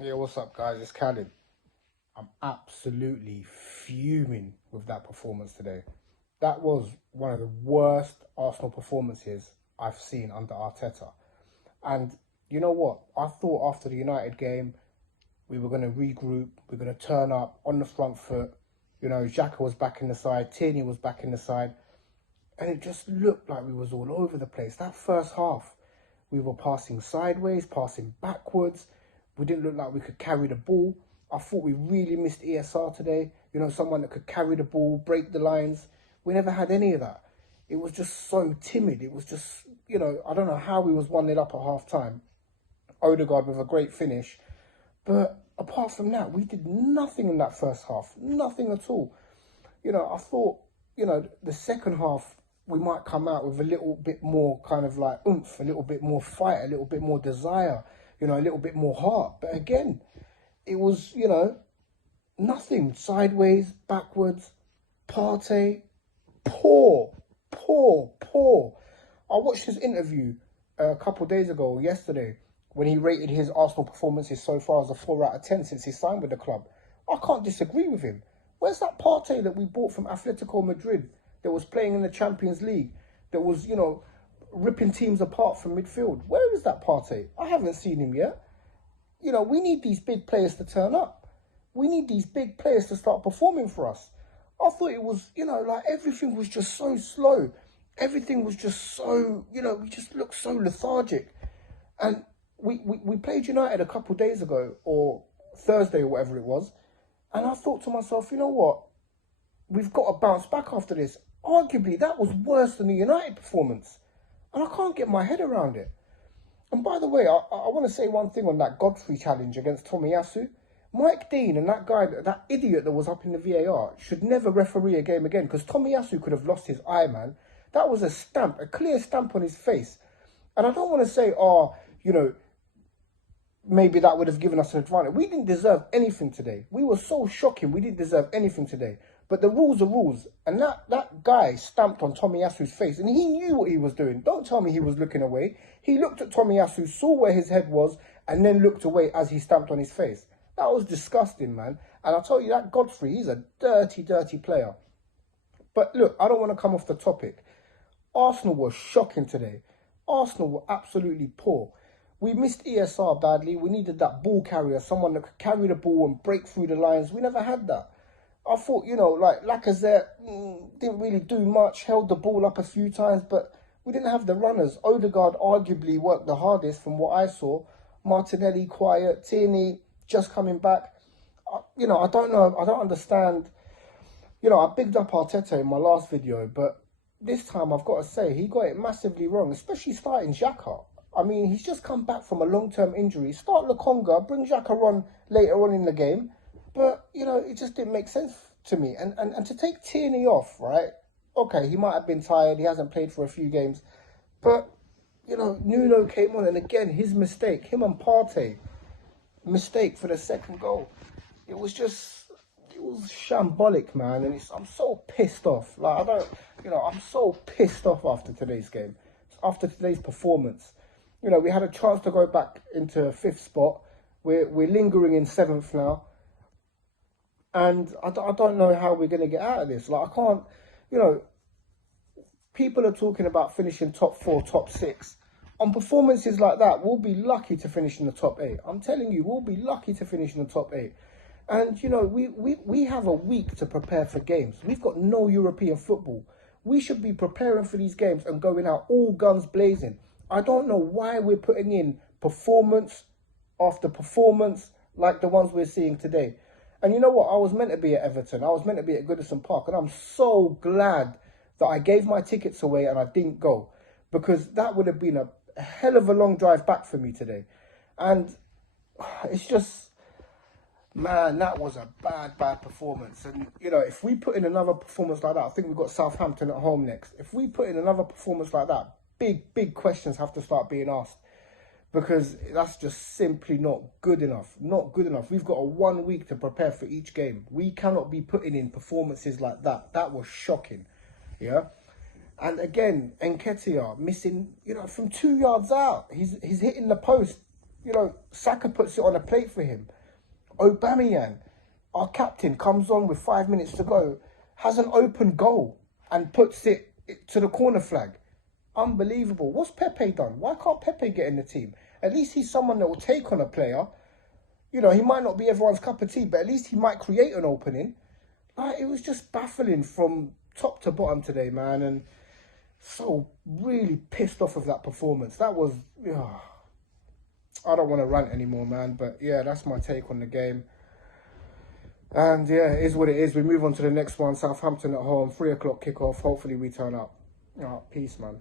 Yeah, what's up, guys? It's Khaled. I'm absolutely fuming with that performance today. That was one of the worst Arsenal performances I've seen under Arteta. And you know what? I thought after the United game, we were going to regroup, we're going to turn up on the front foot. You know, Xhaka was back in the side, Tierney was back in the side. And it just looked like we was all over the place. That first half, we were passing sideways, passing backwards. We didn't look like we could carry the ball. I thought we really missed ESR today. You know, someone that could carry the ball, break the lines. We never had any of that. It was just so timid. It was just, you know, I don't know how we was 1-0 up at half time. Odegaard with a great finish. But apart from that, we did nothing in that first half. Nothing at all. You know, I thought, you know, the second half, we might come out with a little bit more kind of like oomph, a little bit more fight, a little bit more desire, you know, a little bit more heart. But again, it was, you know, nothing. Sideways, backwards, Partey, poor. I watched his interview a couple of days ago, yesterday, when he rated his Arsenal performances so far as a 4 out of 10 since he signed with the club. I can't disagree with him. Where's that Partey that we bought from Atletico Madrid that was playing in the Champions League, that was, you know, ripping teams apart from midfield? Where is that Partey? I haven't seen him yet. You know, we need these big players to turn up. We need these big players to start performing for us. I thought it was, you know, like everything was just so slow. Everything was just so, you know, we just looked so lethargic. And we played United a couple of days ago, or Thursday or whatever it was. And I thought to myself, you know what? We've got to bounce back after this. Arguably, that was worse than the United performance. And I can't get my head around it. And by the way, I want to say one thing on that Godfrey challenge against Tomiyasu. Mike Dean and that guy, that idiot that was up in the VAR, should never referee a game again, because Tomiyasu could have lost his eye, man. That was a stamp, a clear stamp on his face. And I don't want to say, oh, you know, maybe that would have given us an advantage. We didn't deserve anything today. We were so shocking. We didn't deserve anything today. But the rules are rules. And that guy stamped on Tomiyasu's face. And he knew what he was doing. Don't tell me he was looking away. He looked at Tomiyasu, saw where his head was, and then looked away as he stamped on his face. That was disgusting, man. And I'll tell you, that Godfrey, he's a dirty, dirty player. But look, I don't want to come off the topic. Arsenal were shocking today. Arsenal were absolutely poor. We missed ESR badly. We needed that ball carrier, someone that could carry the ball and break through the lines. We never had that. I thought, you know, like Lacazette didn't really do much, held the ball up a few times, but we didn't have the runners. Odegaard arguably worked the hardest from what I saw. Martinelli quiet, Tierney just coming back. You know, I don't know, I don't understand. You know, I bigged up Arteta in my last video, but this time I've got to say, he got it massively wrong, especially starting Xhaka. I mean, he's just come back from a long-term injury. Start Lokonga, bring Xhaka on later on in the game. But, you know, it just didn't make sense to me. And to take Tierney off, right? Okay, he might have been tired. He hasn't played for a few games. But, you know, Nuno came on. And again, his mistake, him and Partey, mistake for the second goal. It was shambolic, man. And I'm so pissed off. Like, I'm so pissed off after today's game. After today's performance. You know, we had a chance to go back into 5th spot. We're lingering in 7th now. And I don't know how we're going to get out of this. Like, I can't, you know, people are talking about finishing top 4, top 6. On performances like that, we'll be lucky to finish in the top 8. I'm telling you, we'll be lucky to finish in the top 8. And, you know, we have a week to prepare for games. We've got no European football. We should be preparing for these games and going out all guns blazing. I don't know why we're putting in performance after performance like the ones we're seeing today. And you know what? I was meant to be at Everton. I was meant to be at Goodison Park. And I'm so glad that I gave my tickets away and I didn't go. Because that would have been a hell of a long drive back for me today. And it's just, man, that was a bad performance. And, you know, if we put in another performance like that, I think we've got Southampton at home next. If we put in another performance like that, big questions have to start being asked, because that's just simply not good enough. Not good enough. We've got a 1 week to prepare for each game. We cannot be putting in performances like that. That was shocking. Yeah. And again, Nketiah missing, you know, from 2 yards out. He's hitting the post. You know, Saka puts it on a plate for him. Aubameyang, our captain, comes on with 5 minutes to go, has an open goal and puts it to the corner flag. Unbelievable. What's Pepe done? Why can't Pepe get in the team? At least he's someone that will take on a player. You know, he might not be everyone's cup of tea, but at least he might create an opening. Like, it was just baffling from top to bottom today, man. And so really pissed off of that performance. That was... I don't want to rant anymore, man. But yeah, that's my take on the game. And yeah, it is what it is. We move on to the next one. Southampton at home, 3 o'clock kickoff. Hopefully we turn up. Peace, man.